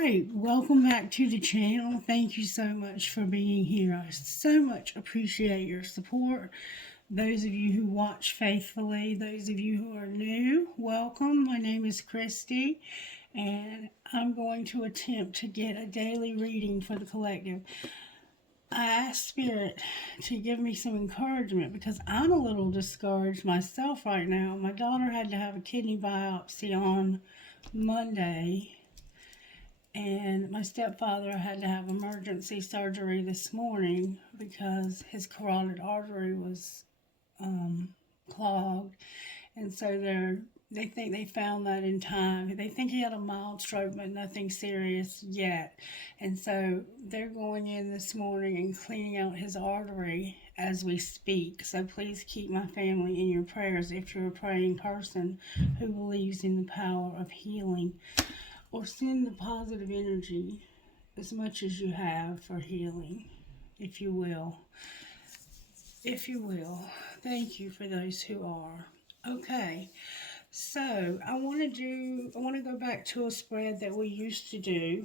right, welcome back to the channel. Thank you so much for being here. I so much appreciate your support. Those of you who watch faithfully, those of you who are new, welcome. My name is Christy, and I'm going to attempt to get a daily reading for the collective. I asked Spirit to give me some encouragement because I'm a little discouraged myself right now. My daughter had to have a kidney biopsy on Monday, and my stepfather had to have emergency surgery this morning because his carotid artery was clogged. And so they think they found that in time. They think he had a mild stroke, but nothing serious yet. And so they're going in this morning and cleaning out his artery as we speak. So please keep my family in your prayers if you're a praying person who believes in the power of healing. Or send the positive energy as much as you have for healing, if you will. If you will. Thank you for those who are. Okay, so I want to go back to a spread that we used to do.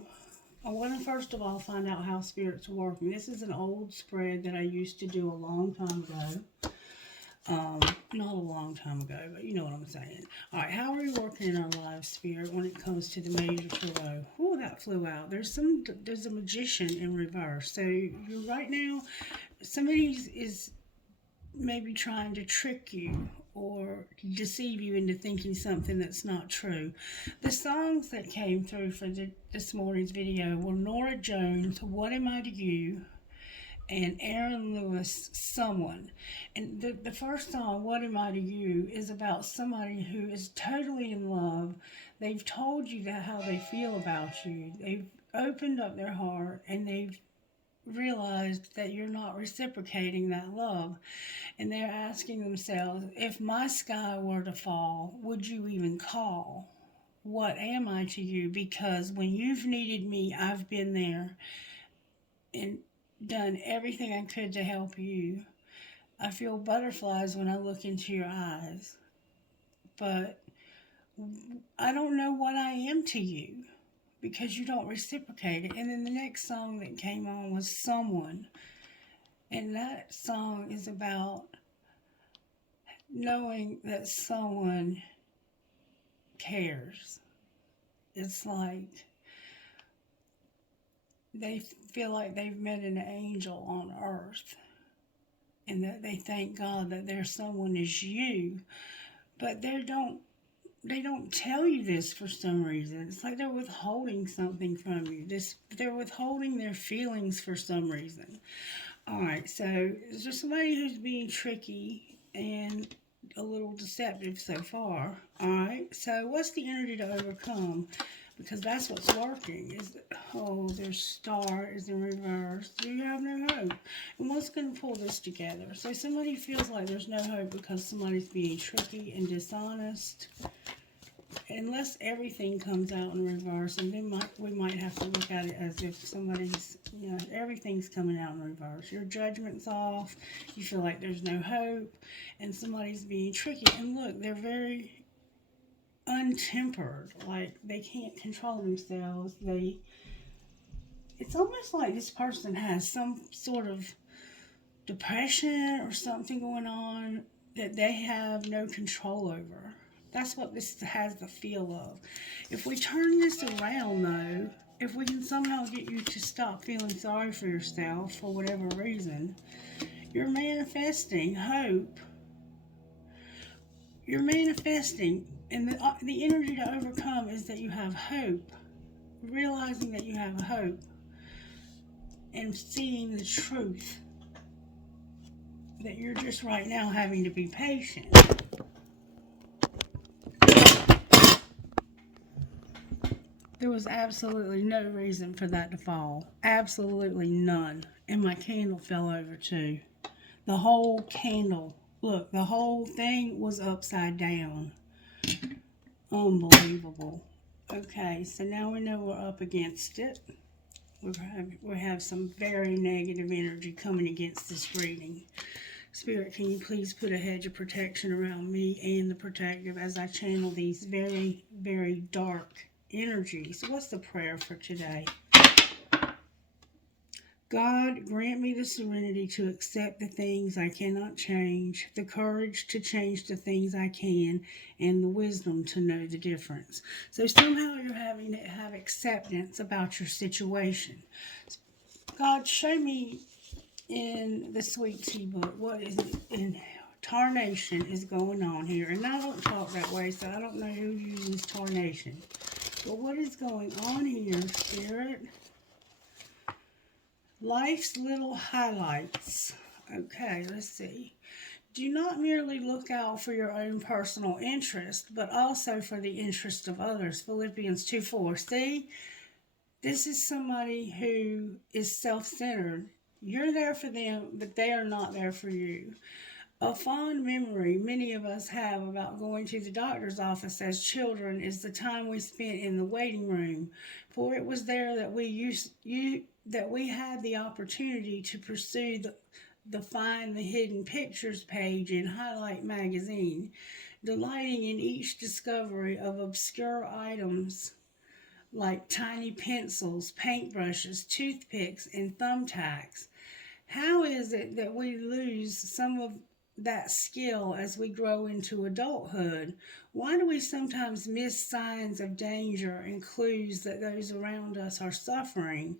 I want to first of all find out how spirits are working. This is an old spread that I used to do a long time ago. Not a long time ago, but you know what I'm saying. All right, how are we working in our lives, Spirit, when it comes to the major tarot? Oh, that flew out. There's a magician in reverse. So you're right now, somebody is maybe trying to trick you or deceive you into thinking something that's not true. The songs that came through for this morning's video were Nora Jones, What Am I to You? And Aaron Lewis, Someone. And the first song, What Am I to You, is about somebody who is totally in love. They've told you how they feel about you. They've opened up their heart and they've realized that you're not reciprocating that love. And they're asking themselves, if my sky were to fall, would you even call? What am I to you? Because when you've needed me, I've been there and done everything I could to help you. I feel butterflies when I look into your eyes, but I don't know what I am to you because you don't reciprocate it. And then the next song that came on was Someone, and that song is about knowing that someone cares. It's like they feel like they've met an angel on earth and that they thank God that their someone is you, but they don't tell you this for some reason. It's like they're withholding something from you. They're withholding their feelings for some reason. All right, so is there somebody who's being tricky and a little deceptive so far? All right, so what's the energy to overcome? Because that's what's working. Their star is in reverse. Do you have no hope? And what's going to pull this together? So somebody feels like there's no hope because somebody's being tricky and dishonest. Unless everything comes out in reverse, and then we might have to look at it as if somebody's, everything's coming out in reverse. Your judgment's off. You feel like there's no hope, and somebody's being tricky. And look, they're very untempered, like they can't control themselves. It's almost like this person has some sort of depression or something going on that they have no control over. That's what this has the feel of. If we turn this around though, if we can somehow get you to stop feeling sorry for yourself for whatever reason, you're manifesting hope. You're manifesting, and the energy to overcome is that you have hope. Realizing that you have hope and seeing the truth. That you're just right now having to be patient. There was absolutely no reason for that to fall. Absolutely none. And my candle fell over too. The whole candle. Look, the whole thing was upside down. Unbelievable. Okay, so now we know we're up against it. We have some very negative energy coming against this reading. Spirit, can you please put a hedge of protection around me and the protective as I channel these very, very dark energies. What's the prayer for today? God, grant me the serenity to accept the things I cannot change, the courage to change the things I can, and the wisdom to know the difference. So somehow you're having to have acceptance about your situation. God, show me in the sweet tea book what is in tarnation is going on here. And I don't talk that way, so I don't know who uses tarnation. But what is going on here, Spirit? Life's little highlights. Okay, let's see. Do not merely look out for your own personal interest, but also for the interest of others. Philippians 2:4. See, this is somebody who is self-centered. You're there for them, but they are not there for you. A fond memory many of us have about going to the doctor's office as children is the time we spent in the waiting room, for it was there that we had the opportunity to pursue the Find the Hidden Pictures page in Highlight magazine, delighting in each discovery of obscure items like tiny pencils, paintbrushes, toothpicks, and thumbtacks. How is it that we lose some of that skill as we grow into adulthood? Why do we sometimes miss signs of danger and clues that those around us are suffering?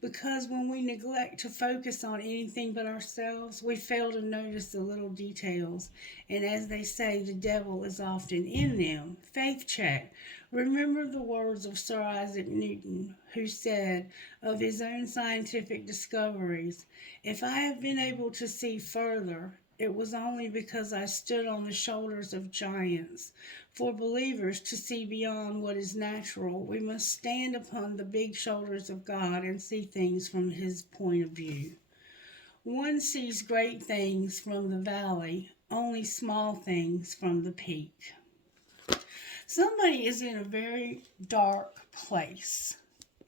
Because when we neglect to focus on anything but ourselves, we fail to notice the little details. And as they say, the devil is often in them. Faith check. Remember the words of Sir Isaac Newton, who said of his own scientific discoveries, "If I have been able to see further, it was only because I stood on the shoulders of giants. For believers to see beyond what is natural, we must stand upon the big shoulders of God and see things from His point of view. One sees great things from the valley, only small things from the peak." Somebody is in a very dark place.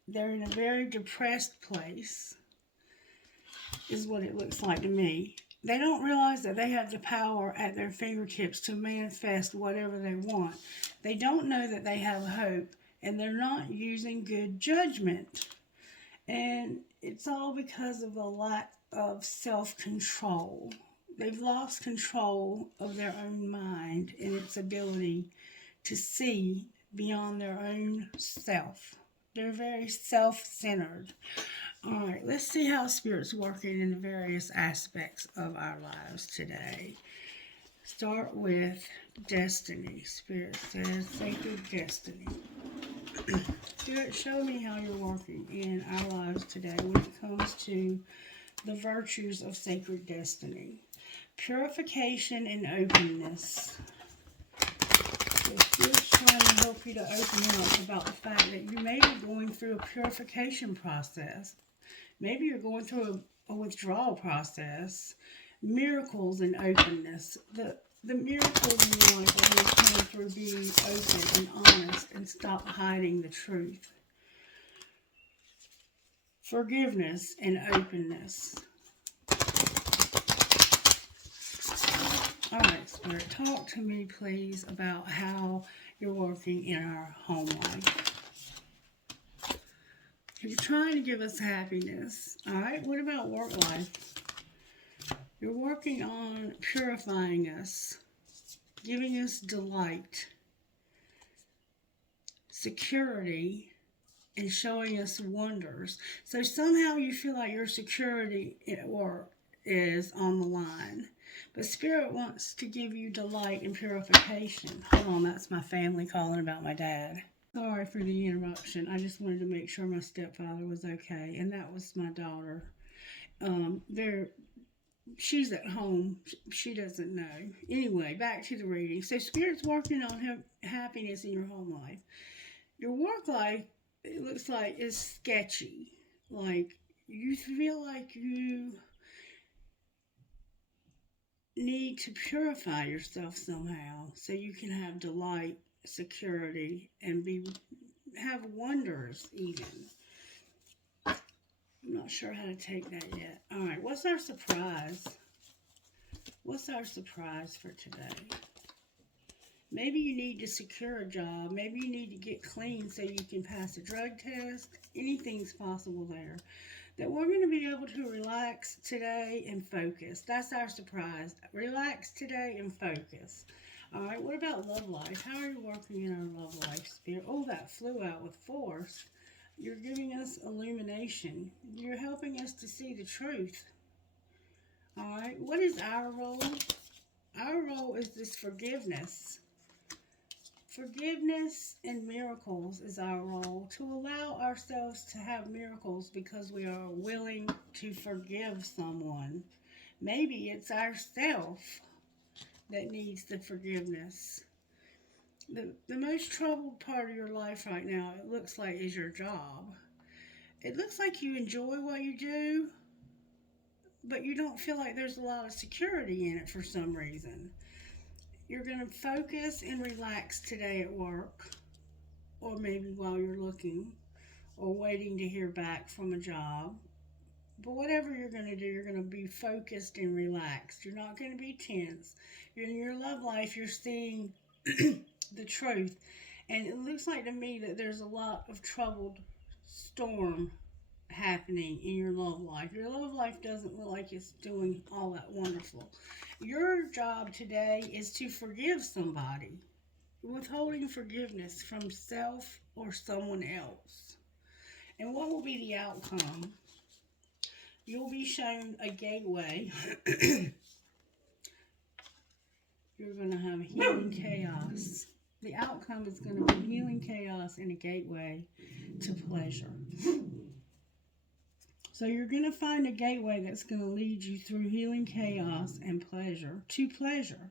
They're in a very depressed place, is what it looks like to me. They don't realize that they have the power at their fingertips to manifest whatever they want. They don't know that they have hope, and they're not using good judgment. And it's all because of a lack of self-control. They've lost control of their own mind and its ability to see beyond their own self. They're very self-centered. All right, let's see how Spirit's working in the various aspects of our lives today. Start with destiny. Spirit says sacred destiny. Spirit, show me how you're working in our lives today when it comes to the virtues of sacred destiny. Purification and openness. So Spirit's trying to help you to open up about the fact that you may be going through a purification process. Maybe you're going through a withdrawal process. Miracles and openness. The miracles in your life are going to come through being open and honest and stop hiding the truth. Forgiveness and openness. All right, Spirit, talk to me, please, about how you're working in our home life. You're trying to give us happiness. All right, what about work life? You're working on purifying us, giving us delight, security, and showing us wonders. So somehow you feel like your security at work is on the line. But Spirit wants to give you delight and purification. Hold on, that's my family calling about my dad. Sorry for the interruption. I just wanted to make sure my stepfather was okay. And that was my daughter. She's at home. She doesn't know. Anyway, back to the reading. So Spirit's working on happiness in your home life. Your work life, it looks like, is sketchy. Like, you feel like you need to purify yourself somehow so you can have delight, security, and have wonders even. I'm not sure how to take that yet. All right, what's our surprise? What's our surprise for today? Maybe you need to secure a job. Maybe you need to get clean so you can pass a drug test. Anything's possible there. That we're going to be able to relax today and focus. That's our surprise. Relax today and focus. All right, what about love life? How are you working in our love life, Spirit? Oh, that flew out with force. You're giving us illumination. You're helping us to see the truth. All right, what is our role? Our role is this forgiveness. Forgiveness and miracles is our role, to allow ourselves to have miracles because we are willing to forgive someone. Maybe it's ourself that needs the forgiveness. The most troubled part of your life right now, it looks like, is your job. It looks like you enjoy what you do, but you don't feel like there's a lot of security in it for some reason. You're going to focus and relax today at work, or maybe while you're looking or waiting to hear back from a job. But whatever you're going to do, you're going to be focused and relaxed. You're not going to be tense. In your love life, you're seeing the truth. And it looks like to me that there's a lot of troubled storm happening in your love life. Your love life doesn't look like it's doing all that wonderful. Your job today is to forgive somebody, withholding forgiveness from self or someone else. And what will be the outcome? You'll be shown a gateway. You're going to have healing chaos. The outcome is going to be healing chaos and a gateway to pleasure. So you're going to find a gateway that's going to lead you through healing chaos and pleasure to pleasure.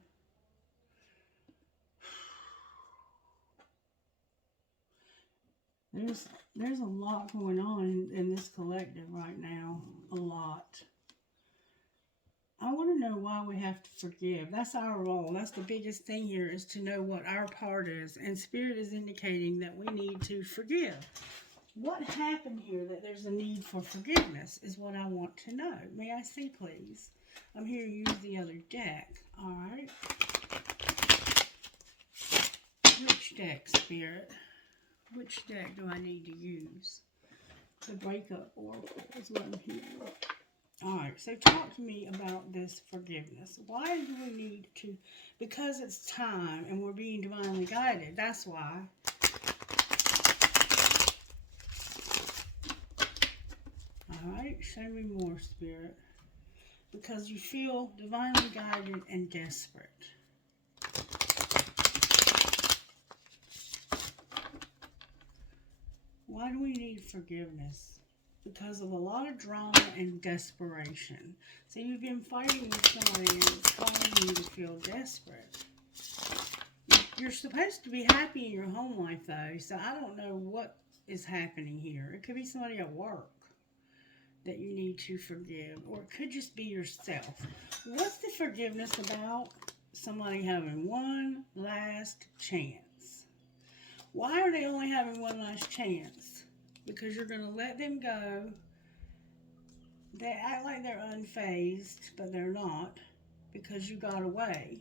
There's a lot going on in this collective right now. A lot. I want to know why we have to forgive. That's our role. That's the biggest thing here, is to know what our part is. And Spirit is indicating that we need to forgive. What happened here that there's a need for forgiveness is what I want to know. May I see, please? I'm here to use the other deck. All right. Which deck, Spirit? Which deck do I need to use? The breakup oracle is what I'm hearing. Alright, so talk to me about this forgiveness. Why do we need to? Because it's time and we're being divinely guided. That's why. Alright, show me more, Spirit. Because you feel divinely guided and desperate. Why do we need forgiveness? Because of a lot of drama and desperation. So you've been fighting with somebody and it's causing you to feel desperate. You're supposed to be happy in your home life though, so I don't know what is happening here. It could be somebody at work that you need to forgive, or it could just be yourself. What's the forgiveness about? Somebody having one last chance. Why are they only having one last chance? Because you're going to let them go. They act like they're unfazed, but they're not. Because you got away,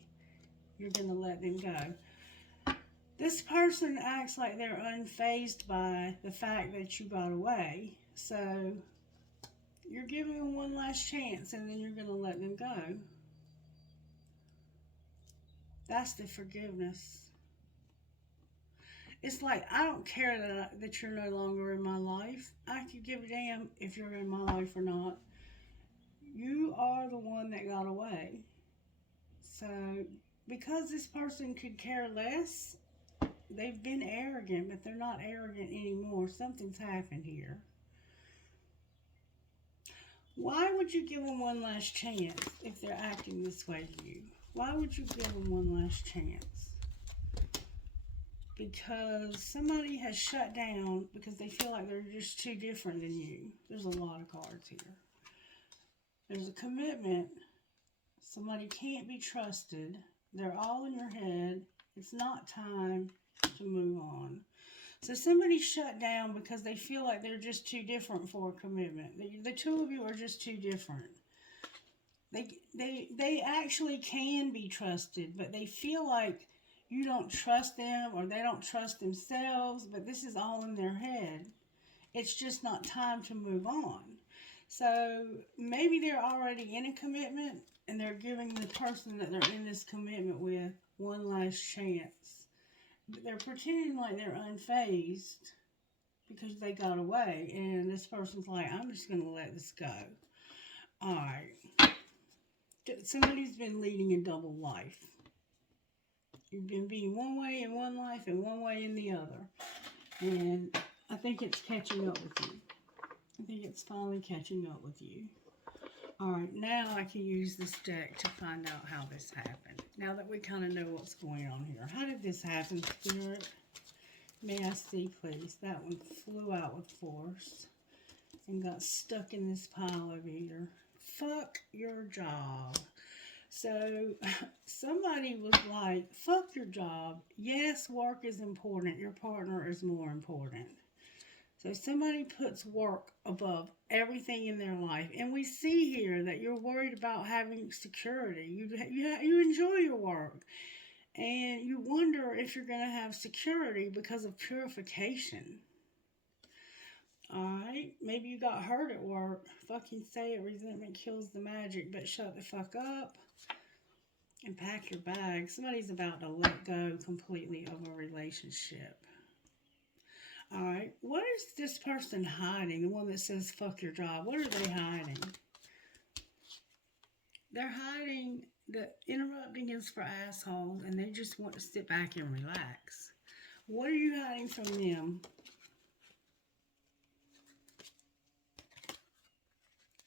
you're going to let them go. This person acts like they're unfazed by the fact that you got away. So you're giving them one last chance and then you're going to let them go. That's the forgiveness. It's like, I don't care that you're no longer in my life. I could give a damn if you're in my life or not. You are the one that got away. So, because this person could care less, they've been arrogant, but they're not arrogant anymore. Something's happened here. Why would you give them one last chance if they're acting this way to you? Why would you give them one last chance? Because somebody has shut down because they feel like they're just too different than you. There's a lot of cards here. There's a commitment. Somebody can't be trusted. They're all in your head. It's not time to move on. So somebody shut down because they feel like they're just too different for a commitment. The two of you are just too different. They actually can be trusted, but they feel like you don't trust them or they don't trust themselves, but this is all in their head. It's just not time to move on. So maybe they're already in a commitment and they're giving the person that they're in this commitment with one last chance. But they're pretending like they're unfazed because they got away, and this person's like, I'm just going to let this go. Alright. Somebody's been leading a double life. You've been being one way in one life and one way in the other. And I think it's catching up with you. I think it's finally catching up with you. Alright, now I can use this deck to find out how this happened. Now that we kind of know what's going on here. How did this happen, Spirit? May I see, please? That one flew out with force and got stuck in this pile over here. Fuck your job. So somebody was like, fuck your job. Yes, work is important. Your partner is more important. So somebody puts work above everything in their life. And we see here that you're worried about having security. You enjoy your work. And you wonder if you're going to have security because of purification. Alright, maybe you got hurt at work. Fucking say it, resentment kills the magic, but shut the fuck up and pack your bags. Somebody's about to let go completely of a relationship. Alright, what is this person hiding? The one that says fuck your job. What are they hiding? They're hiding that interrupting is for assholes and they just want to sit back and relax. What are you hiding from them?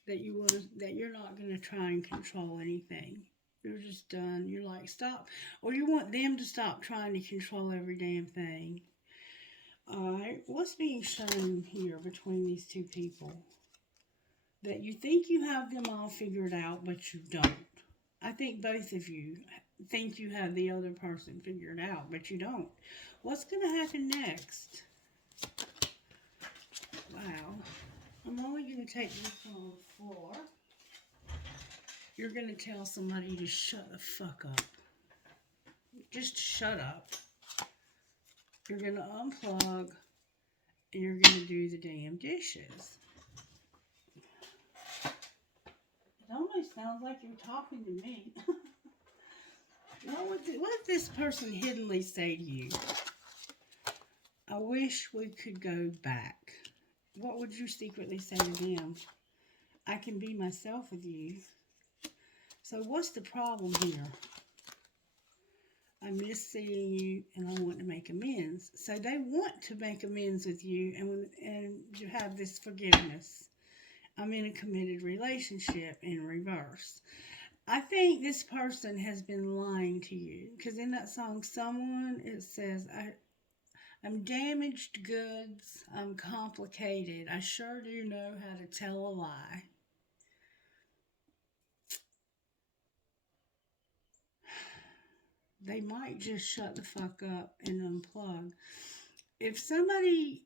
That you're not gonna try and control anything. You're just done. You're like, stop. Or you want them to stop trying to control every damn thing. Alright, what's being shown here between these two people? That you think you have them all figured out, but you don't. I think both of you think you have the other person figured out, but you don't. What's going to happen next? Wow. I'm only going to take this one on the floor. You're going to tell somebody to shut the fuck up. Just shut up. You're going to unplug and you're going to do the damn dishes. It almost sounds like you're talking to me. What did this person hiddenly say to you? I wish we could go back. What would you secretly say to them? I can be myself with you. So what's the problem here? I miss seeing you and I want to make amends. So they want to make amends with you and you have this forgiveness. I'm in a committed relationship in reverse. I think this person has been lying to you. Because in that song, Someone, it says, I'm damaged goods. I'm complicated. I sure do know how to tell a lie. They might just shut the fuck up and unplug. If somebody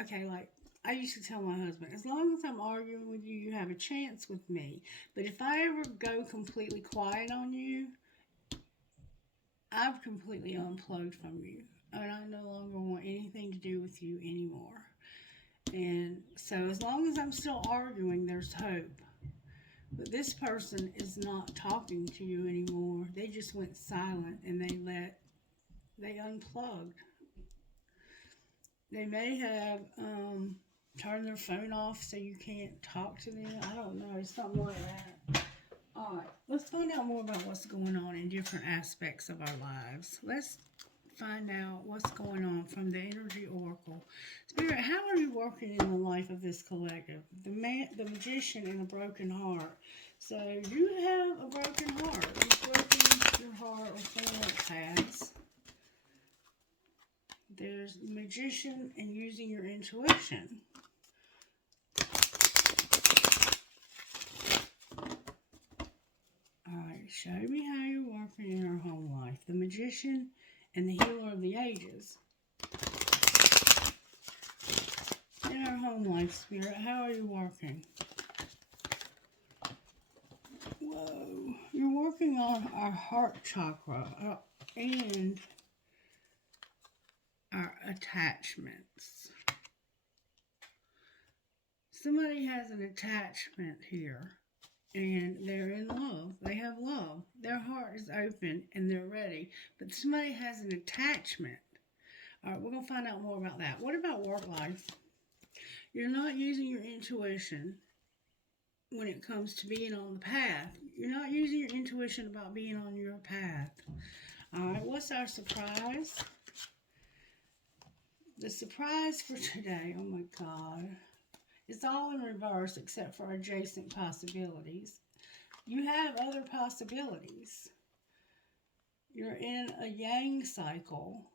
okay, like I used to tell my husband, as long as I'm arguing with you, you have a chance with me. But if I ever go completely quiet on you, I've completely unplugged from you. And I no longer want anything to do with you anymore. And so as long as I'm still arguing, there's hope. But this person is not talking to you anymore. They just went silent and they unplugged. They may have turned their phone off so you can't talk to them. I don't know, something like that. Alright, let's find out more about what's going on in different aspects of our lives. Let's find out what's going on from the Energy Oracle. Spirit, how are you working in the life of this collective? The Magician and a broken heart. So you have a broken heart. You've broken your heart with someone else has. There's the Magician and using your intuition. Alright, show me how you're working in our home life. The Magician and the Healer of the Ages. In our home life, Spirit, how are you working? Whoa, you're working on our heart chakra. and our attachments. Somebody has an attachment here, and they're in love. They have love. Their heart is open and they're ready. But somebody has an attachment. All right, we're going to find out more about that. What about work life? You're not using your intuition when it comes to being on the path. You're not using your intuition about being on your path. All right, what's our surprise? The surprise for today, oh my God, it's all in reverse except for adjacent possibilities. You have other possibilities. You're in a yang cycle.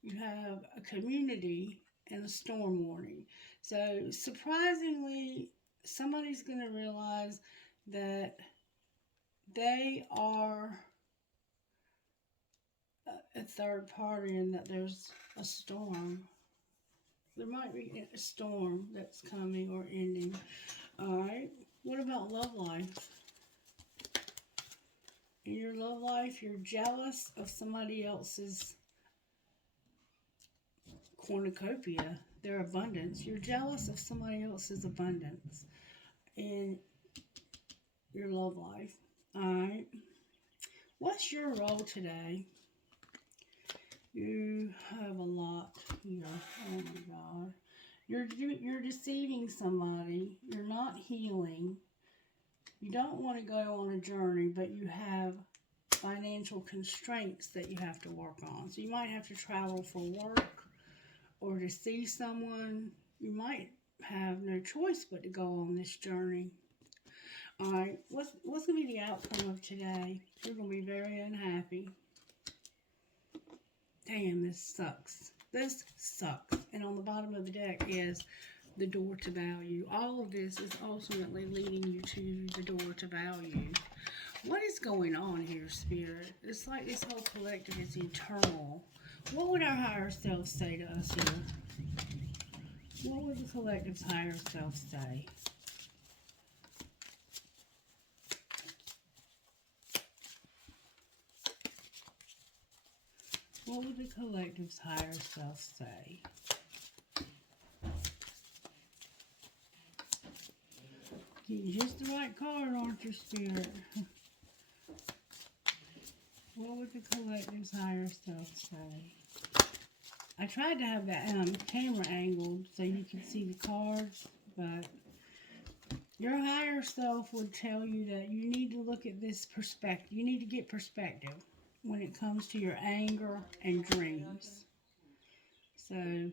You have a community and a storm warning. So surprisingly, somebody's going to realize that they are a third party and that there's a storm. There might be a storm that's coming or ending. All right. What about love life? In your love life, you're jealous of somebody else's cornucopia, their abundance. You're jealous of somebody else's abundance in your love life. All right. What's your role today? You have a lot here. Oh my God. You're deceiving somebody. You're not healing. You don't want to go on a journey, but you have financial constraints that you have to work on. So you might have to travel for work or to see someone. You might have no choice but to go on this journey. All right, what's going to be the outcome of today? You're going to be very unhappy. Damn, this sucks. This sucks. And on the bottom of the deck is the door to value. All of this is ultimately leading you to the door to value. What is going on here, Spirit? It's like this whole collective is eternal. What would our higher self say to us here? What would the collective's higher self say? What would the collective's higher self say? Getting just the right card, aren't you, Spirit? What would the collective's higher self say? I tried to have that camera angled so you could see the cards, but your higher self would tell you that you need to look at this perspective. You need to get perspective when it comes to your anger and dreams. So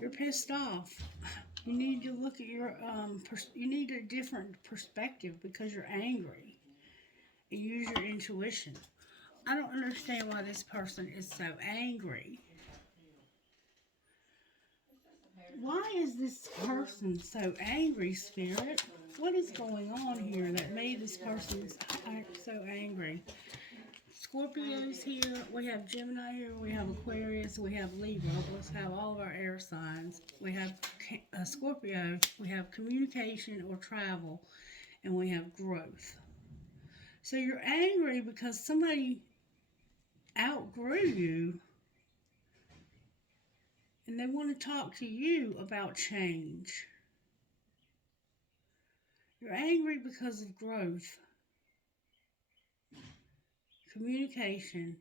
you're pissed off. You need to look at your you need a different perspective because you're angry. And use your intuition. I don't understand why this person is so angry. Why is this person so angry, Spirit? What is going on here that made this person act so angry? Scorpio's here, we have Gemini here, we have Aquarius, we have Libra. Let's have all of our air signs. We have Scorpio, we have communication or travel, and we have growth. So you're angry because somebody outgrew you and they want to talk to you about change. You're angry because of growth, communication,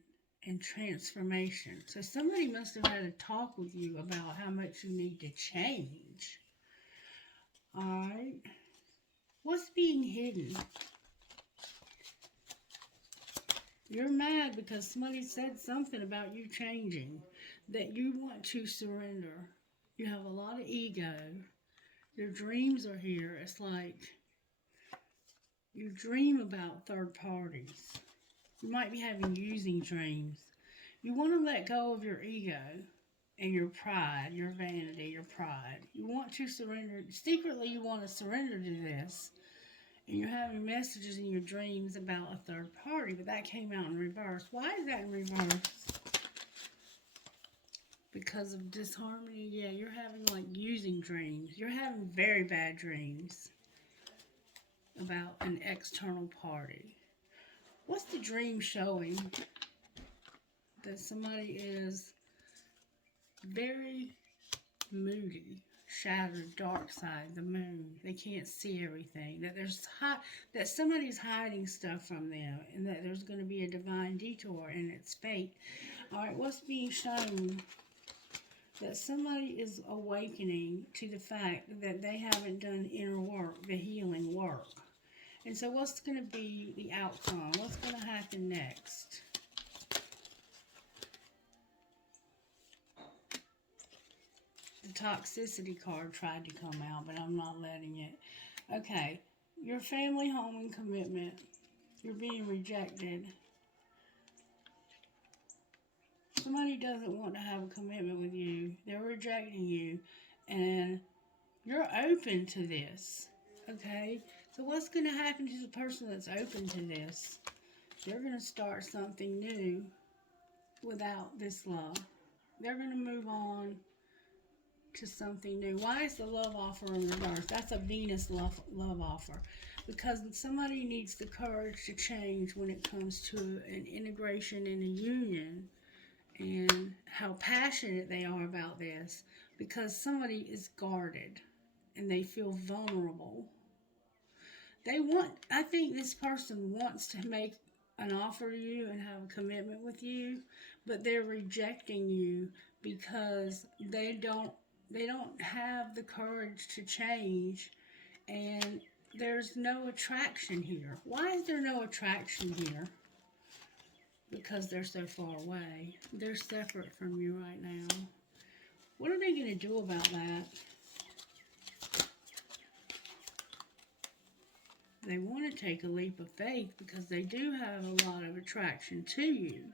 and transformation. So somebody must have had a talk with you about how much you need to change. All right. What's being hidden? You're mad because somebody said something about you changing, that you want to surrender. You have a lot of ego. Your dreams are here. It's like you dream about third parties. You might be having using dreams. You want to let go of your ego and your pride, your vanity, your pride. You want to surrender. Secretly, you want to surrender to this. And you're having messages in your dreams about a third party, but that came out in reverse. Why is that in reverse? Because of disharmony? Yeah, you're having like using dreams. You're having very bad dreams about an external party. What's the dream showing? that somebody is very moody, shattered, dark side, the moon. They can't see everything. That somebody's hiding stuff from them, and that there's going to be a divine detour, and it's fate. All right, what's being shown? That somebody is awakening to the fact that they haven't done inner work, the healing work. And so what's going to be the outcome? What's going to happen next? The toxicity card tried to come out, but I'm not letting it. Okay, your family, home, and commitment. You're being rejected. Somebody doesn't want to have a commitment with you. They're rejecting you. And you're open to this. Okay? So what's going to happen to the person that's open to this? They're going to start something new without this love. They're going to move on to something new. Why is the love offer in reverse? That's a Venus love offer. Because somebody needs the courage to change when it comes to an integration and a union, and how passionate they are about this. Because somebody is guarded and they feel vulnerable. I think this person wants to make an offer to you and have a commitment with you, but they're rejecting you because they don't have the courage to change, and there's no attraction here. Why is there no attraction here? Because they're so far away. They're separate from you right now. What are they going to do about that? They want to take a leap of faith because they do have a lot of attraction to you.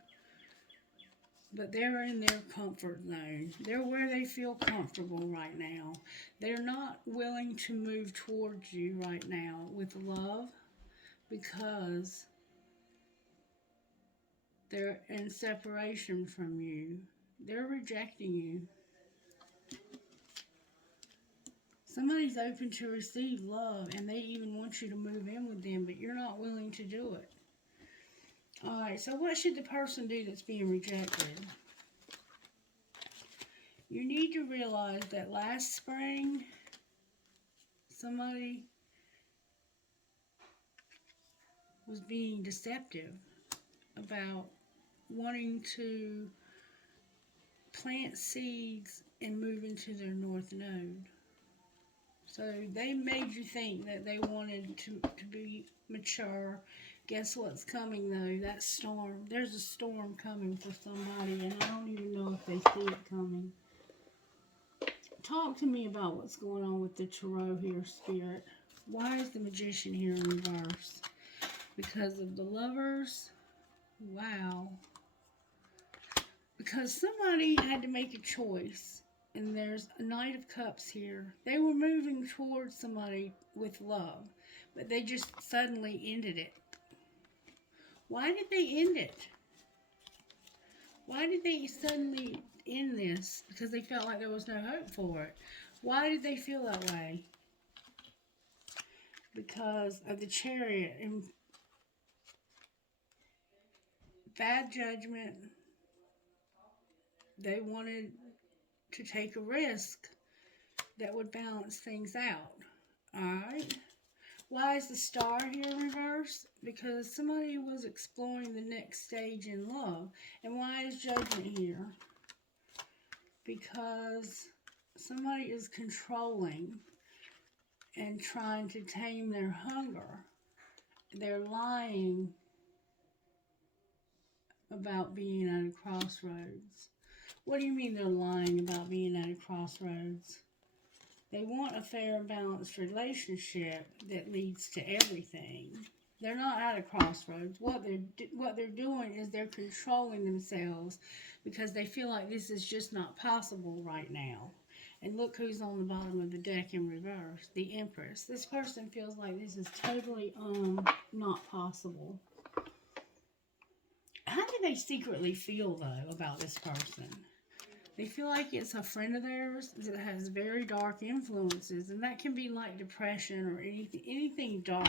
But they're in their comfort zone. They're where they feel comfortable right now. They're not willing to move towards you right now with love because they're in separation from you. They're rejecting you. Somebody's open to receive love, and they even want you to move in with them, but you're not willing to do it. Alright, so what should the person do that's being rejected? You need to realize that last spring, somebody was being deceptive about wanting to plant seeds and move into their north node. So they made you think that they wanted to be mature. Guess what's coming though? That storm. There's a storm coming for somebody, and I don't even know if they see it coming. Talk to me about what's going on with the tarot here, Spirit. Why is the Magician here in reverse? Because of the Lovers? Wow. Because somebody had to make a choice. And there's a Knight of Cups here. They were moving towards somebody with love, but they just suddenly ended it. Why did they end it? Why did they suddenly end this? Because they felt like there was no hope for it. Why did they feel that way? Because of the Chariot and bad judgment. They wanted to take a risk that would balance things out. Alright? Why is the Star here reversed? Because somebody was exploring the next stage in love. And why is Judgment here? Because somebody is controlling and trying to tame their hunger. They're lying about being at a crossroads. What do you mean they're lying about being at a crossroads? They want a fair and balanced relationship that leads to everything. They're not at a crossroads. What they're doing is they're controlling themselves because they feel like this is just not possible right now. And look who's on the bottom of the deck in reverse, the Empress. This person feels like this is totally not possible. How do they secretly feel, though, about this person? They feel like it's a friend of theirs that has very dark influences, and that can be like depression or anything dark.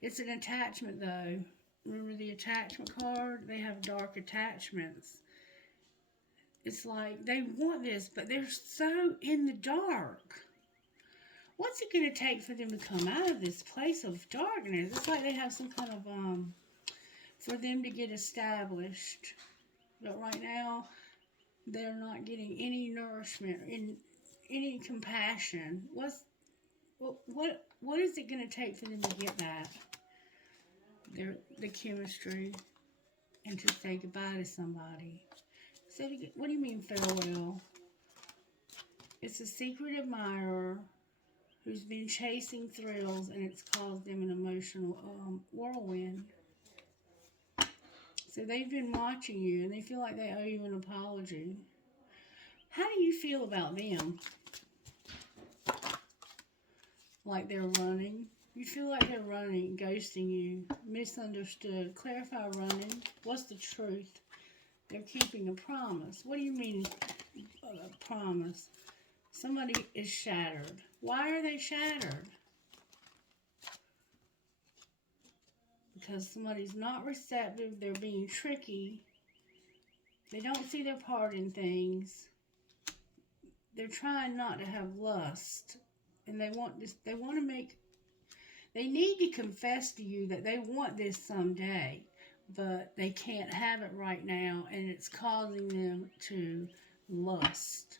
It's an attachment, though, remember the attachment card? They have dark attachments. It's like they want this, but they're so in the dark. What's it going to take for them to come out of this place of darkness? It's like they have some kind of, for them to get established. But right now, they're not getting any nourishment, any compassion. What is it going to take for them to get that? The chemistry, and to say goodbye to somebody. So what do you mean farewell? It's a secret admirer who's been chasing thrills, and it's caused them an emotional whirlwind. So they've been watching you, and they feel like they owe you an apology. How do you feel about them? Like they're running? You feel like they're running, ghosting you, misunderstood. Clarify running. What's the truth? They're keeping a promise. What do you mean, a promise? Somebody is shattered. Why are they shattered? Because somebody's not receptive. They're being tricky. They don't see their part in things. They're trying not to have lust. And they want this. They need to confess to you that they want this someday, but they can't have it right now, and it's causing them to lust.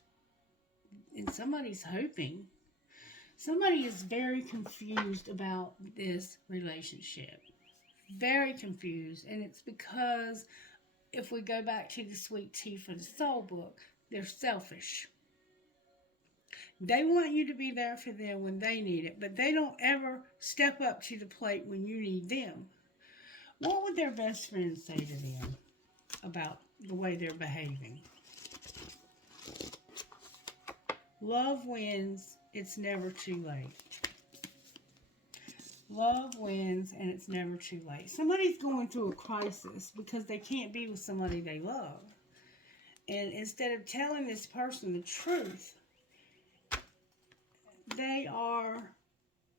And somebody's hoping. Somebody is very confused about this relationship. Very confused. And it's because, if we go back to the Sweet Tea for the Soul book, they're selfish. They want you to be there for them when they need it, but they don't ever step up to the plate when you need them. What would their best friend say to them about the way they're behaving? Love wins. It's never too late. Love wins, and it's never too late. Somebody's going through a crisis because they can't be with somebody they love. And instead of telling this person the truth, they are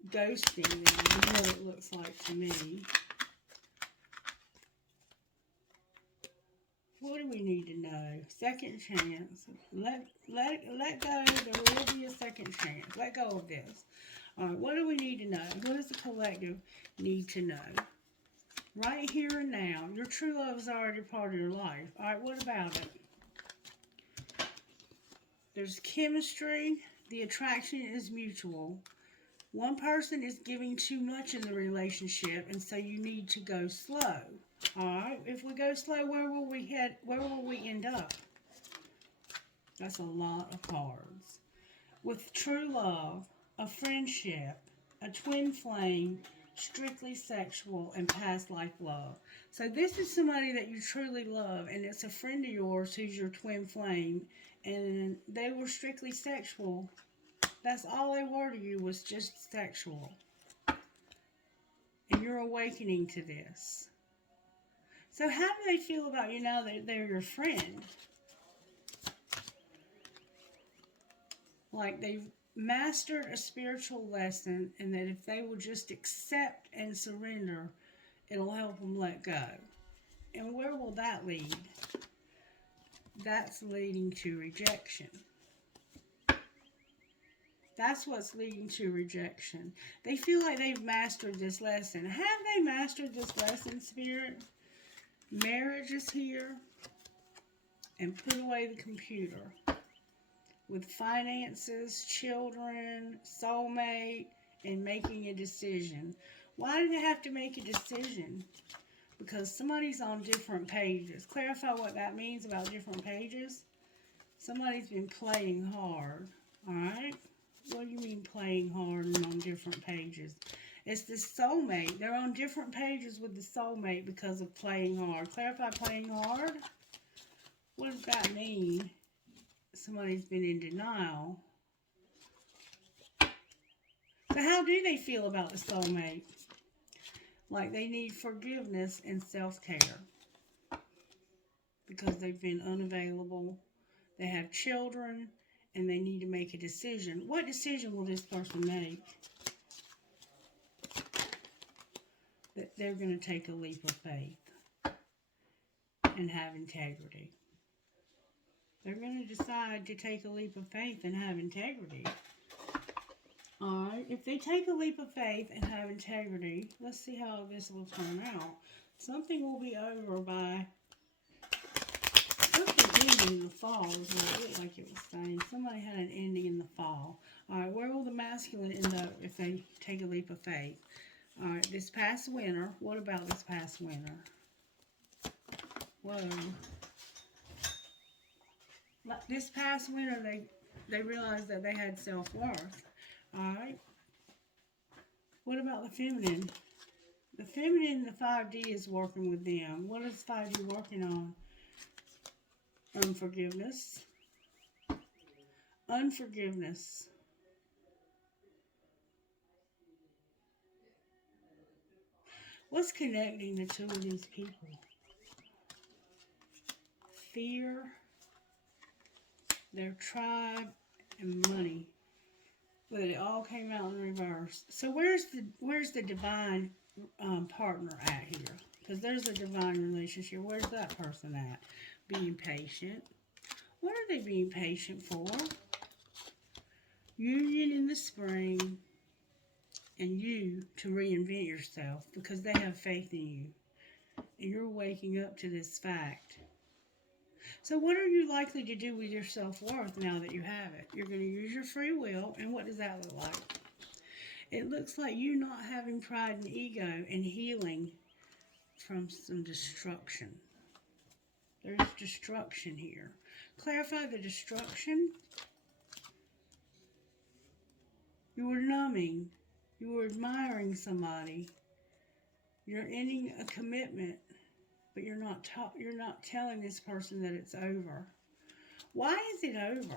ghosting them. You know what it looks like to me. What do we need to know? Second chance. Let go. There will be a second chance. Let go of this. All right, what do we need to know? What does the collective need to know? Right here and now. Your true love is already part of your life. All right, what about it? There's chemistry. The attraction is mutual. One person is giving too much in the relationship, and so you need to go slow. All right, if we go slow, where will we head? Where will we end up? That's a lot of cards. With true love, a friendship, a twin flame, strictly sexual, and past life love. So this is somebody that you truly love, and it's a friend of yours who's your twin flame, and they were strictly sexual. That's all they were to you, was just sexual. And you're awakening to this. So how do they feel about you now that they're your friend? Like they've mastered a spiritual lesson, and that if they will just accept and surrender, it'll help them let go. And where will that lead? That's leading to rejection. That's what's leading to rejection. They feel like they've mastered this lesson. Have they mastered this lesson, Spirit? Marriage is here. And put away the computer. With finances, children, soulmate, and making a decision. Why do they have to make a decision? Because somebody's on different pages. Clarify what that means about different pages. Somebody's been playing hard. Alright? What do you mean playing hard and on different pages? It's the soulmate. They're on different pages with the soulmate because of playing hard. Clarify playing hard. What does that mean? Somebody's been in denial. So how do they feel about the soulmate? Like they need forgiveness and self-care. Because they've been unavailable. They have children. And they need to make a decision. What decision will this person make? that they're going to take a leap of faith and have integrity. They're going to decide to take a leap of faith and have integrity. Alright, if they take a leap of faith and have integrity, let's see how this will turn out. Something will be over by something ending in the fall is what it looked like it was saying. Somebody had an ending in the fall. Alright, where will the masculine end up if they take a leap of faith? Alright, this past winter. What about this past winter? Whoa. This past winter, they realized that they had self-worth. Alright. What about the feminine? The feminine, the 5D is working with them. What is 5D working on? Unforgiveness. Unforgiveness. What's connecting the two of these people? Fear, their tribe, and money. But it all came out in reverse. So where's the divine partner at here? Because there's a divine relationship. Where's that person at? Being patient. What are they being patient for? Union in the spring. And you to reinvent yourself because they have faith in you. And you're waking up to this fact. So what are you likely to do with your self-worth now that you have it? You're going to use your free will. And what does that look like? It looks like you not having pride and ego and healing from some destruction. There's destruction here. Clarify the destruction. You were numbing. You were admiring somebody. You're ending a commitment, but you're not telling this person that it's over. Why is it over?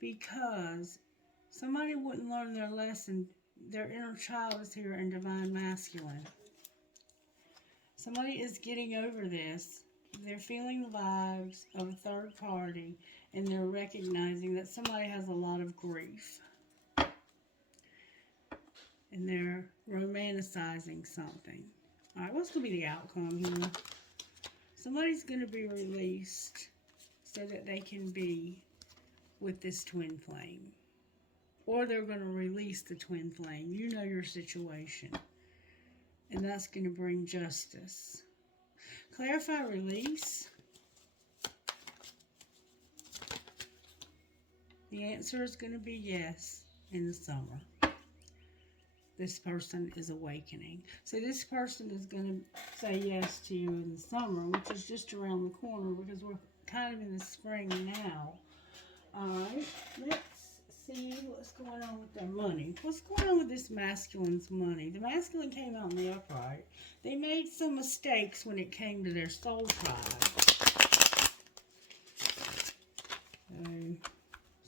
Because somebody wouldn't learn their lesson. Their inner child is here in divine masculine. Somebody is getting over this. They're feeling the vibes of a third party, and they're recognizing that somebody has a lot of grief. And they're romanticizing something. Alright, what's going to be the outcome here? Somebody's going to be released so that they can be with this twin flame. Or they're going to release the twin flame. You know your situation. And that's going to bring justice. Clarify release. The answer is going to be yes in the summer. This person is awakening. So this person is going to say yes to you in the summer, which is just around the corner because we're kind of in the spring now. Alright, let's see what's going on with their money. What's going on with this masculine's money? The masculine came out in the upright. They made some mistakes when it came to their soul tribe.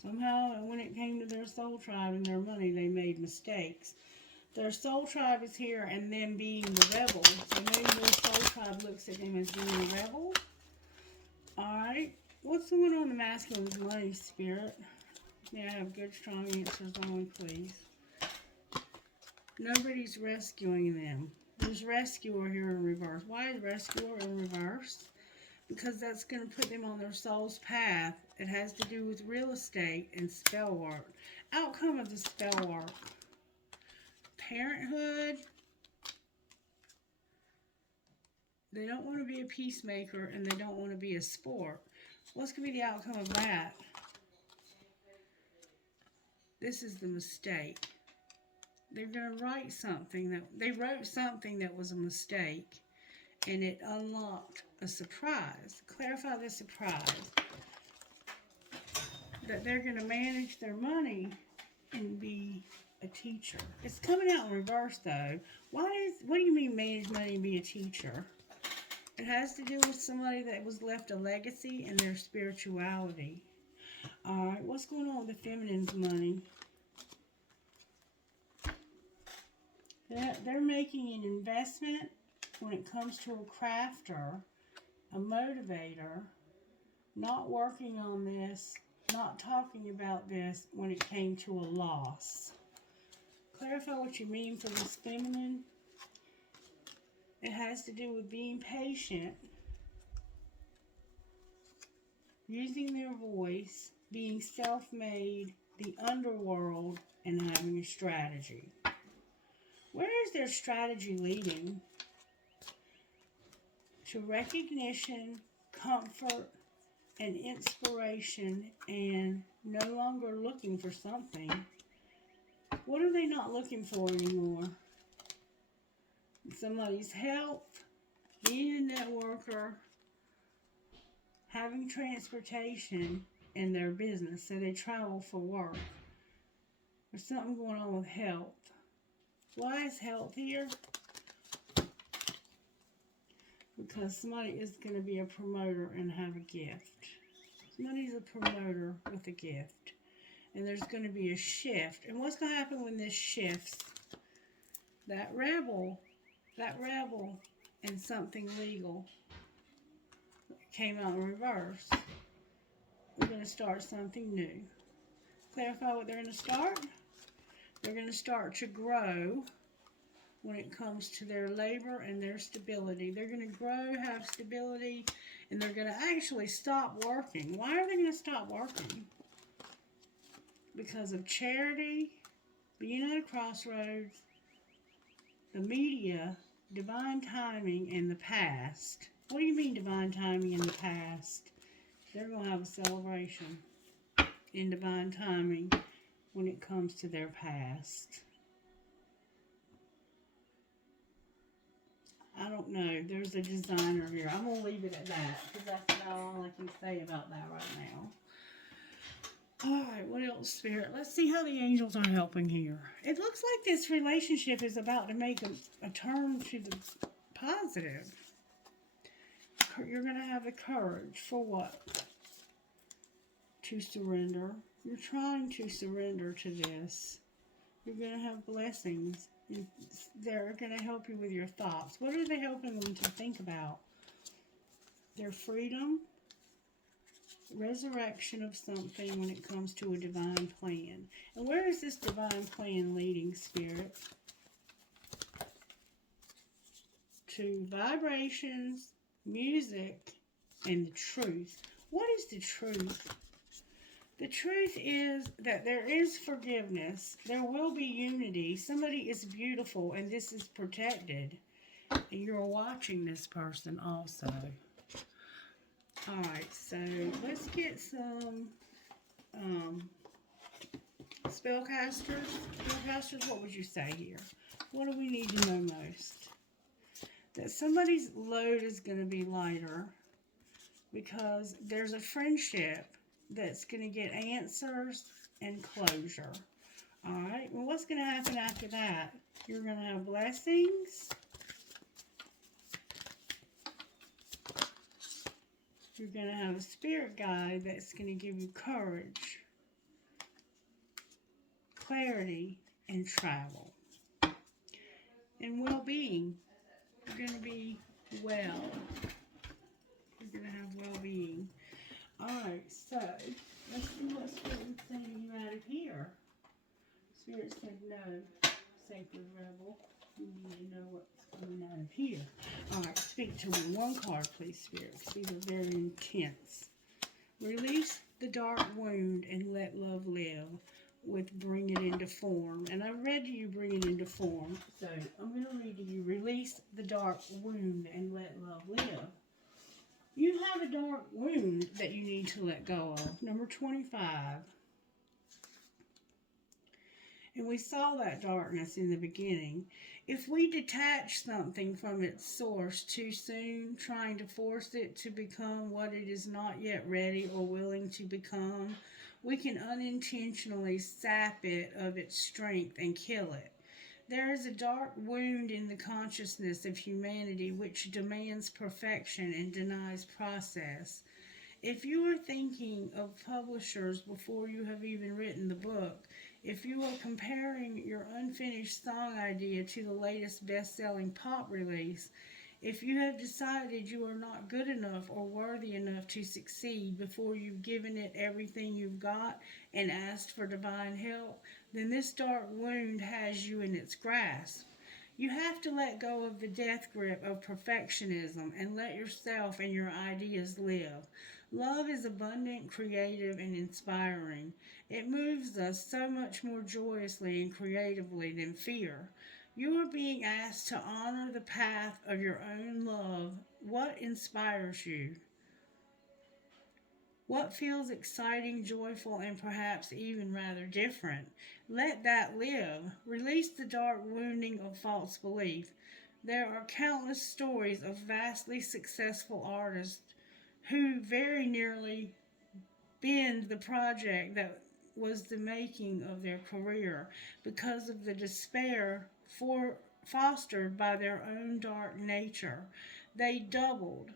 Somehow, when it came to their soul tribe and their money, they made mistakes. Their soul tribe is here and them being the rebel. So maybe their soul tribe looks at them as being a rebel. Alright. What's going on in the masculine's money, spirit? Yeah, I have good, strong answers only, please. Nobody's rescuing them. There's rescuer here in reverse. Why is rescuer in reverse? Because that's going to put them on their soul's path. It has to do with real estate and spell work. Outcome of the spell work. Parenthood. They don't want to be a peacemaker and they don't want to be a sport. What's going to be the outcome of that? This is the mistake. They're going to write something that they wrote something that was a mistake and it unlocked a surprise. Clarify the surprise. That they're going to manage their money and be a teacher. It's coming out in reverse though. What do you mean manage money and be a teacher? It has to do with somebody that was left a legacy in their spirituality. Alright, what's going on with the feminine's money? They're making an investment when it comes to a crafter, a motivator, not working on this, not talking about this when it came to a loss. Clarify what you mean for this feminine. It has to do with being patient, using their voice, being self-made, the underworld, and having a strategy. Where is their strategy leading? To recognition, comfort, and inspiration, and no longer looking for something. What are they not looking for anymore? Somebody's health, being a networker, having transportation, and their business. So they travel for work. There's something going on with health. Why is health here? Because somebody is going to be a promoter and have a gift. Somebody's a promoter with a gift. And there's going to be a shift. And what's going to happen when this shifts? That rebel and something legal came out in reverse. We're going to start something new. Clarify what they're going to start. They're going to start to grow when it comes to their labor and their stability. They're going to grow, have stability, and they're going to actually stop working. Why are they going to stop working? Because of charity, being at a crossroads, the media, divine timing, and the past. What do you mean divine timing in the past? They're going to have a celebration in divine timing when it comes to their past. I don't know. There's a designer here. I'm going to leave it at that because that's about all I can say about that right now. Alright, what else, Spirit? Let's see how the angels are helping here. It looks like this relationship is about to make a turn to the positive. You're going to have the courage for what? To surrender. You're trying to surrender to this. You're going to have blessings. They're going to help you with your thoughts. What are they helping them to think about? Their freedom, resurrection of something when it comes to a divine plan. And where is this divine plan leading, Spirit? To vibrations, music, and the truth. What is the truth? The truth is that there is forgiveness. There will be unity. Somebody is beautiful and this is protected. And you're watching this person also. Alright, so let's get some spellcasters. Spellcasters, what would you say here? What do we need to know most? That somebody's load is going to be lighter because there's a friendship that's going to get answers and closure. Alright, well what's going to happen after that? You're going to have blessings. You're going to have a spirit guide that's going to give you courage, clarity, and travel. And well-being. You're going to be well. You're going to have well-being. Alright, so let's see what Spirit is saying you out of here. Spirit said no, sacred rebel. You need to know what's coming out of here. Alright, speak to me. One card, please, Spirit, because these are very intense. Release the dark wound and let love live with bring it into form. And I read to you bring it into form. So I'm going to read to you release the dark wound and let love live. You have a dark wound that you need to let go of. Number 25. And we saw that darkness in the beginning. If we detach something from its source too soon, trying to force it to become what it is not yet ready or willing to become, we can unintentionally sap it of its strength and kill it. There is a dark wound in the consciousness of humanity which demands perfection and denies process. If you are thinking of publishers before you have even written the book, if you are comparing your unfinished song idea to the latest best-selling pop release, If you have decided you are not good enough or worthy enough to succeed before you've given it everything you've got and asked for divine help, then this dark wound has you in its grasp. You have to let go of the death grip of perfectionism and let yourself and your ideas live. Love is abundant, creative, and inspiring. It moves us so much more joyously and creatively than fear. You are being asked to honor the path of your own love. What inspires you? What feels exciting, joyful, and perhaps even rather different? Let that live. Release the dark wounding of false belief. There are countless stories of vastly successful artists who very nearly bend the project that was the making of their career because of the despair fostered by their own dark nature. They doubled.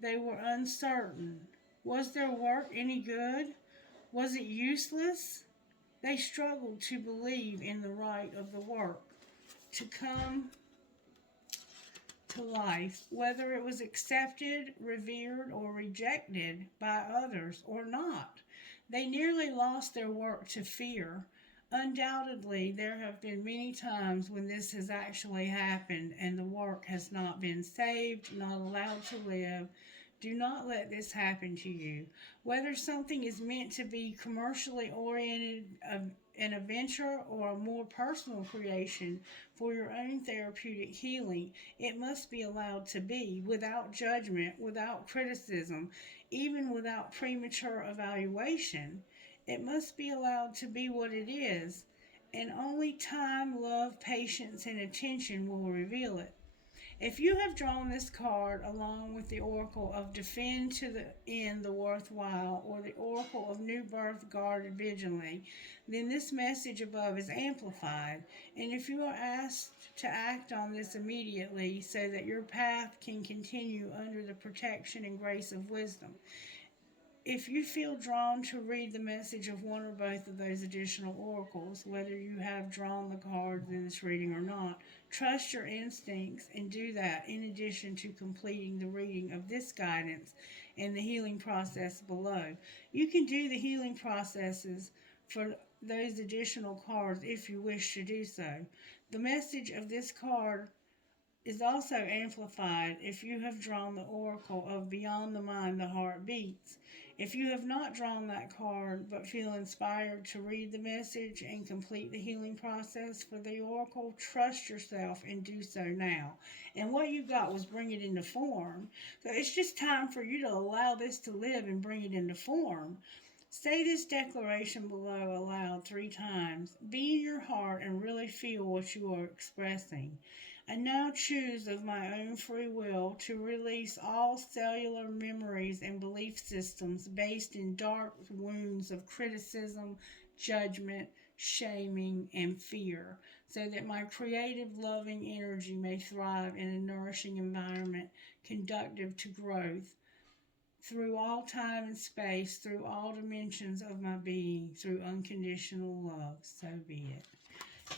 They were uncertain. Was their work any good? Was it useless? They struggled to believe in the right of the work to come to life, whether it was accepted, revered, or rejected by others or not. They nearly lost their work to fear. Undoubtedly, there have been many times when this has actually happened and the work has not been saved, not allowed to live. Do not let this happen to you. Whether something is meant to be commercially oriented, an adventure, or a more personal creation for your own therapeutic healing, it must be allowed to be without judgment, without criticism, even without premature evaluation. It must be allowed to be what it is, and only time, love, patience, and attention will reveal it. If you have drawn this card along with the Oracle of Defend to the End the Worthwhile or the Oracle of New Birth guarded vigilantly, then this message above is amplified. And if you are asked to act on this immediately so that your path can continue under the protection and grace of wisdom, if you feel drawn to read the message of one or both of those additional oracles, whether you have drawn the cards in this reading or not, trust your instincts and do that in addition to completing the reading of this guidance and the healing process below. You can do the healing processes for those additional cards if you wish to do so. The message of this card is also amplified if you have drawn the oracle of Beyond the Mind the Heart Beats. If you have not drawn that card but feel inspired to read the message and complete the healing process for the oracle, trust yourself and do so now. And what you got was bring it into form. So it's just time for you to allow this to live and bring it into form. Say this declaration below aloud 3 times. Be in your heart and really feel what you are expressing. I now choose of my own free will to release all cellular memories and belief systems based in dark wounds of criticism, judgment, shaming, and fear, so that my creative, loving energy may thrive in a nourishing environment conducive to growth through all time and space, through all dimensions of my being, through unconditional love. So be it.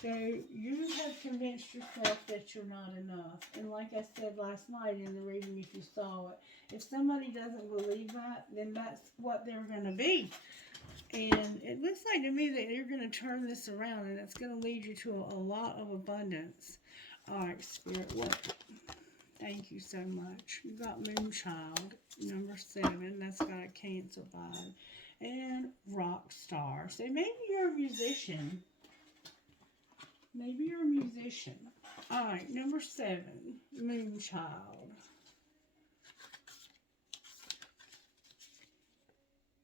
So you have convinced yourself that you're not enough. And like I said last night in the reading, if you saw it, if somebody doesn't believe that, then that's what they're going to be. And it looks like to me that you're going to turn this around and it's going to lead you to a lot of abundance. All right, Spirit, what? Thank you so much. You got Moonchild, number 7. That's got a Cancer vibe. And Rock Star. So maybe you're a musician. Maybe you're a musician. Alright, number 7, Moonchild.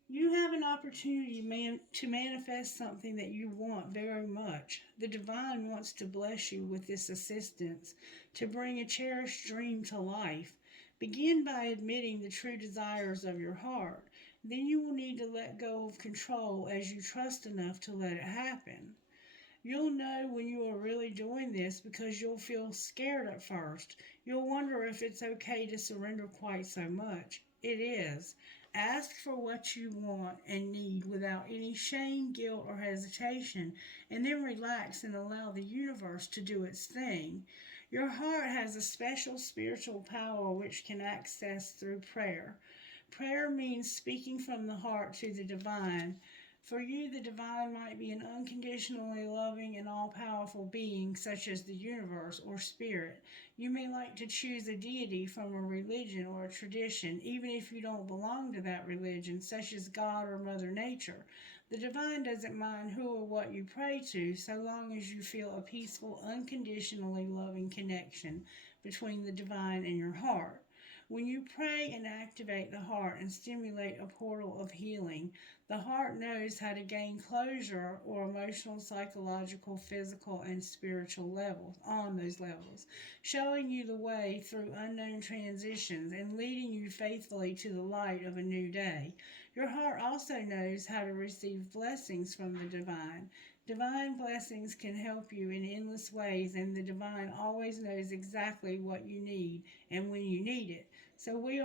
You have an opportunity to manifest something that you want very much. The divine wants to bless you with this assistance to bring a cherished dream to life. Begin by admitting the true desires of your heart. Then you will need to let go of control as you trust enough to let it happen. You'll know when you are really doing this because you'll feel scared at first. You'll wonder if it's okay to surrender quite so much. It is. Ask for what you want and need without any shame, guilt, or hesitation, and then relax and allow the universe to do its thing. Your heart has a special spiritual power which can access through prayer. Prayer means speaking from the heart to the divine. For you, the divine might be an unconditionally loving and all powerful being, such as the universe or spirit. You may like to choose a deity from a religion or a tradition, even if you don't belong to that religion, such as God or Mother Nature. The divine doesn't mind who or what you pray to, so long as you feel a peaceful, unconditionally loving connection between the divine and your heart. When you pray and activate the heart and stimulate a portal of healing, the heart knows how to gain closure or emotional, psychological, physical, and spiritual levels on those levels, showing you the way through unknown transitions and leading you faithfully to the light of a new day. Your heart also knows how to receive blessings from the divine. Divine blessings can help you in endless ways, and the divine always knows exactly what you need and when you need it. So we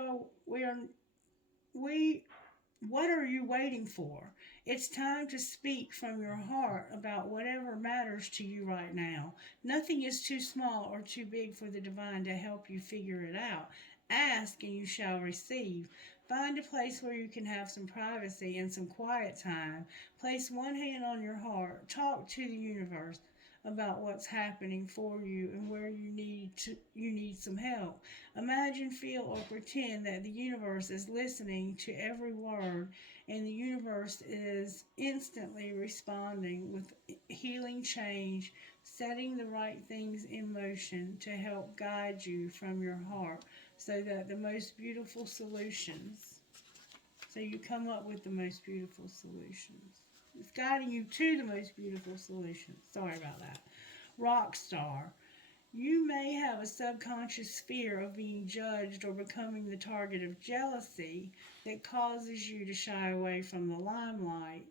what are you waiting for? It's time to speak from your heart about whatever matters to you right now. Nothing is too small or too big for the divine to help you figure it out. Ask and you shall receive. Find a place where you can have some privacy and some quiet time. Place one hand on your heart. Talk to the universe about what's happening for you and where you need some help. Imagine, feel, or pretend that the universe is listening to every word, and the universe is instantly responding with healing change, setting the right things in motion to help guide you from your heart so that the most beautiful solutions, so you come up with the most beautiful solutions. It's guiding you to the most beautiful solutions. Sorry about that. Rock star. You may have a subconscious fear of being judged or becoming the target of jealousy that causes you to shy away from the limelight.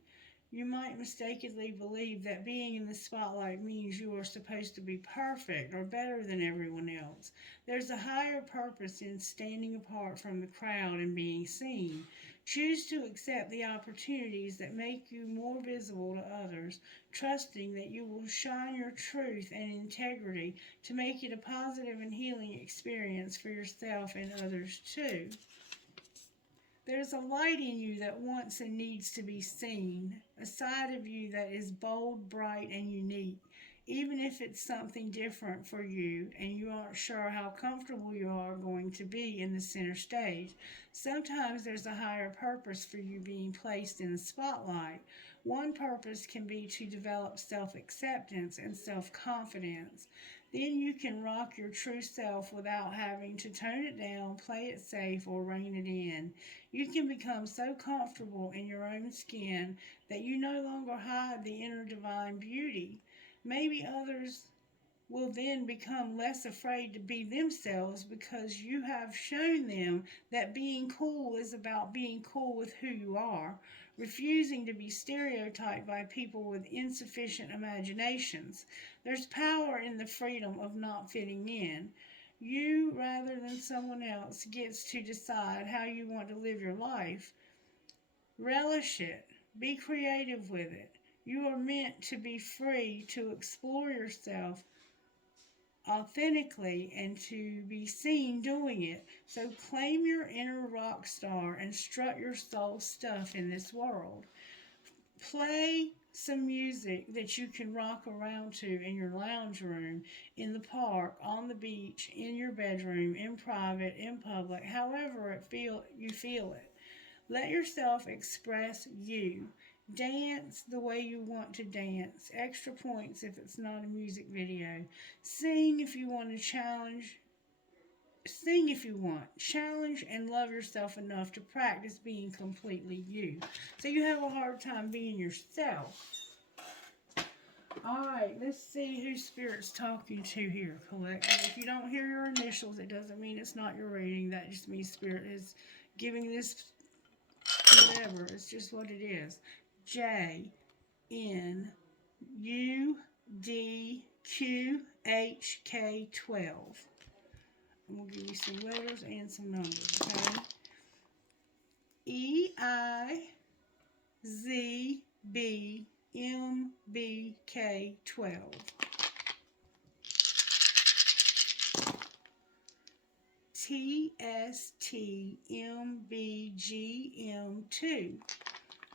You might mistakenly believe that being in the spotlight means you are supposed to be perfect or better than everyone else. There's a higher purpose in standing apart from the crowd and being seen. Choose to accept the opportunities that make you more visible to others, trusting that you will shine your truth and integrity to make it a positive and healing experience for yourself and others too. There's a light in you that wants and needs to be seen, a side of you that is bold, bright, and unique, even if it's something different for you and you aren't sure how comfortable you are going to be in the center stage. Sometimes there's a higher purpose for you being placed in the spotlight. One purpose can be to develop self acceptance and self confidence. Then you can rock your true self without having to tone it down, play it safe, or rein it in. You can become so comfortable in your own skin that you no longer hide the inner divine beauty. Maybe others will then become less afraid to be themselves because you have shown them that being cool is about being cool with who you are, refusing to be stereotyped by people with insufficient imaginations. There's power in the freedom of not fitting in. You, rather than someone else, gets to decide how you want to live your life. Relish it. Be creative with it. You are meant to be free to explore yourself authentically and to be seen doing it. So claim your inner rock star and strut your soul stuff in this world. Play some music that you can rock around to in your lounge room, in the park, on the beach, in your bedroom, in private, in public, however you feel it. Let yourself express you. Dance the way you want to dance. Extra points if it's not a music video. Sing if you want to challenge. Sing if you want. Challenge and love yourself enough to practice being completely you. So you have a hard time being yourself. Alright, let's see who Spirit's talking to here, collective. If you don't hear your initials, it doesn't mean it's not your reading. That just means Spirit is giving this whatever. It's just what it is. J N U D Q H K 12. I'm gonna give you some letters and some numbers. Okay. E I Z B M B K 12. TSTMBGM2.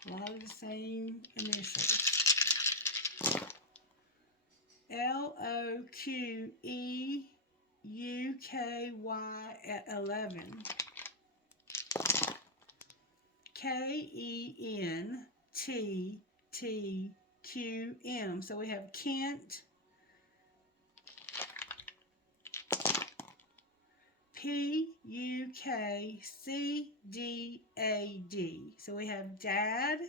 A lot of the same initials. LOQEUKY11. KENTTQM. So we have Kent. PUKCDAD. So we have dad.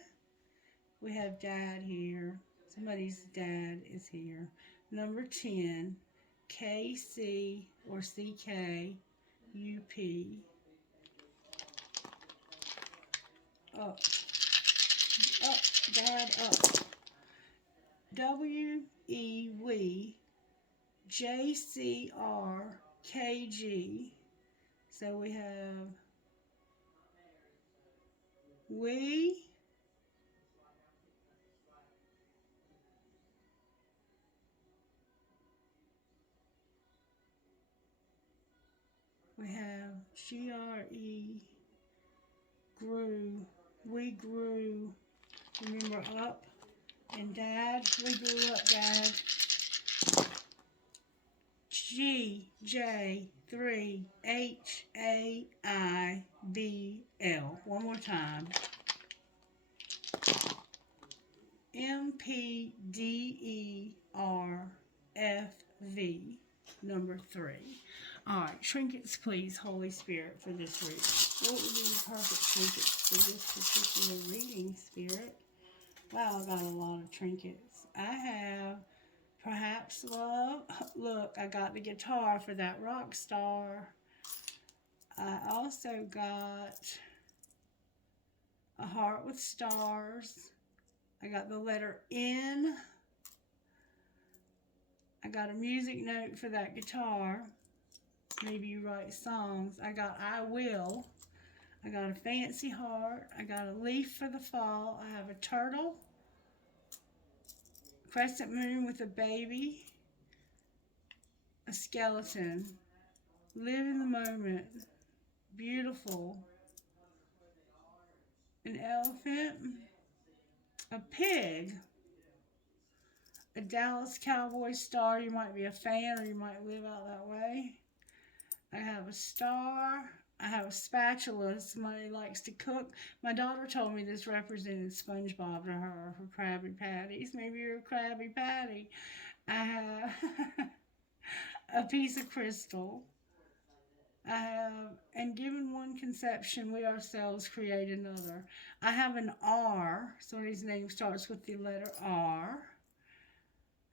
We have dad here. Somebody's dad is here. Number 10. KC or CKUP. Up. Up. Dad up. WEWJCRKG. So we have we have GRE grew. We grew. Remember up and dad. We grew up, dad. GJ3HAIBL. One more time. MPDERFV. Number 3. All right, trinkets, please, Holy Spirit, for this reading. What would be the perfect trinkets for this particular reading, Spirit? Wow, I got a lot of trinkets. I have perhaps love. Look, I got the guitar for that rock star. I also got a heart with stars. I got the letter N. I got a music note for that guitar. Maybe you write songs. I got I will. I got a fancy heart. I got a leaf for the fall. I have a turtle. Crescent moon with a baby. A skeleton. Live in the moment. Beautiful. An elephant. A pig. A Dallas Cowboy star. You might be a fan or you might live out that way. I have a star. I have a spatula. Somebody likes to cook. My daughter told me this represented SpongeBob to her for Krabby Patties. Maybe you're a Krabby Patty. I have a piece of crystal. I have, and given one conception, we ourselves create another. I have an R. Somebody's name starts with the letter R.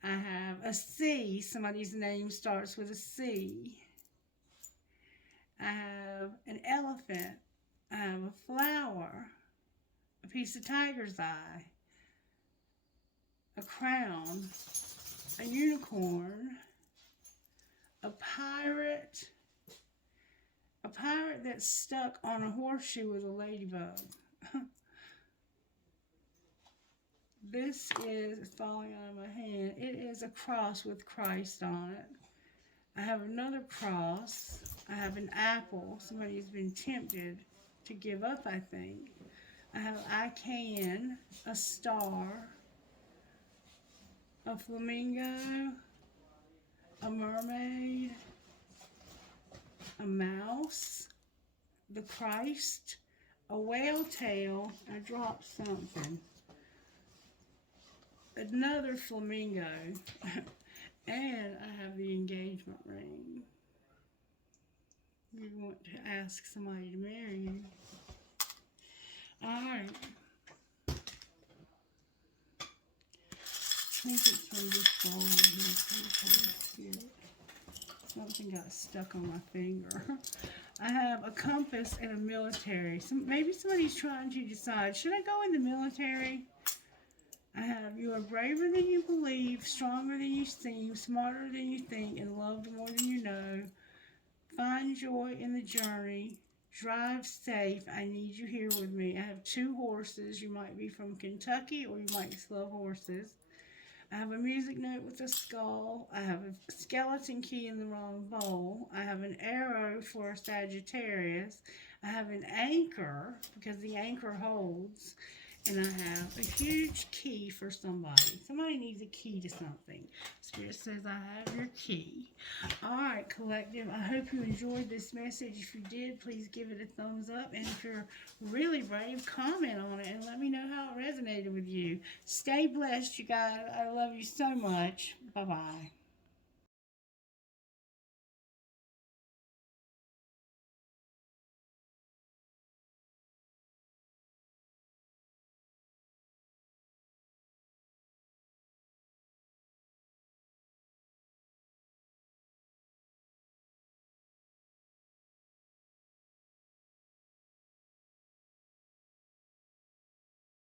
I have a C. Somebody's name starts with a C. I have an elephant. I have a flower. A piece of tiger's eye. A crown. A unicorn. A pirate. A pirate that's stuck on a horseshoe with a ladybug. This is falling out of my hand. It is a cross with Christ on it. I have another cross. I have an apple. Somebody's been tempted to give up, I think. I have I can, a star, a flamingo, a mermaid, a mouse, the Christ, a whale tail. I dropped something. Another flamingo. And I have the engagement ring. You want to ask somebody to marry you. Alright. Trinkets from this ball right here. Something got stuck on my finger. I have a compass and a military. Maybe somebody's trying to decide, should I go in the military? I have, you are braver than you believe, stronger than you seem, smarter than you think, and loved more than you know. Find joy in the journey. Drive safe. I need you here with me. I have 2 horses. You might be from Kentucky or you might just love horses. I have a music note with a skull. I have a skeleton key in the wrong bowl. I have an arrow for a Sagittarius. I have an anchor because the anchor holds. And I have a huge key for somebody. Somebody needs a key to something. Spirit says, I have your key. All right, collective. I hope you enjoyed this message. If you did, please give it a thumbs up. And if you're really brave, comment on it and let me know how it resonated with you. Stay blessed, you guys. I love you so much. Bye-bye.